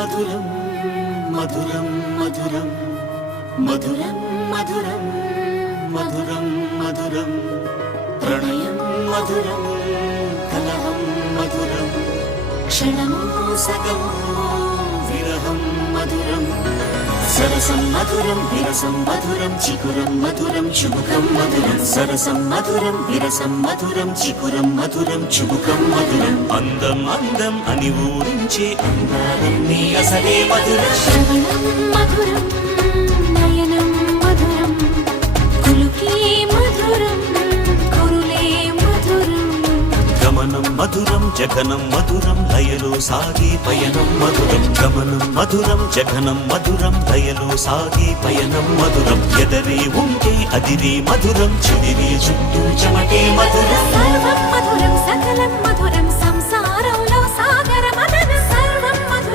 మధురం మధురం మధురం మధురం మధురం మధురం మధురం ప్రణయం మధురం కలహం మధురం క్షణము సగము విరహం మధురం సరసం మధురం విరసం మధురం చికురం మధురం చుబుకం మధురం సరసం మధురం విరసం మధురం చికురం మధురం చుబుకం మధురం అందం అందం అని ఊరించే అందాలన్నీ అసలే మధురం శ్రవణం మధురం నయనం మధురం కులుకే మధురం కురులే మధురం గమనం మధురం జగనం మధురం లయలో సాగే పయనం మధురం గమనం మధురం జగనం మధురం లయలో సాగే పయనం మధురం ఎదరే ఉంటే అదిరే మధురం చెదిరే చుట్టూ చెమటే మధురం సర్వం మధురం సకలం మధురం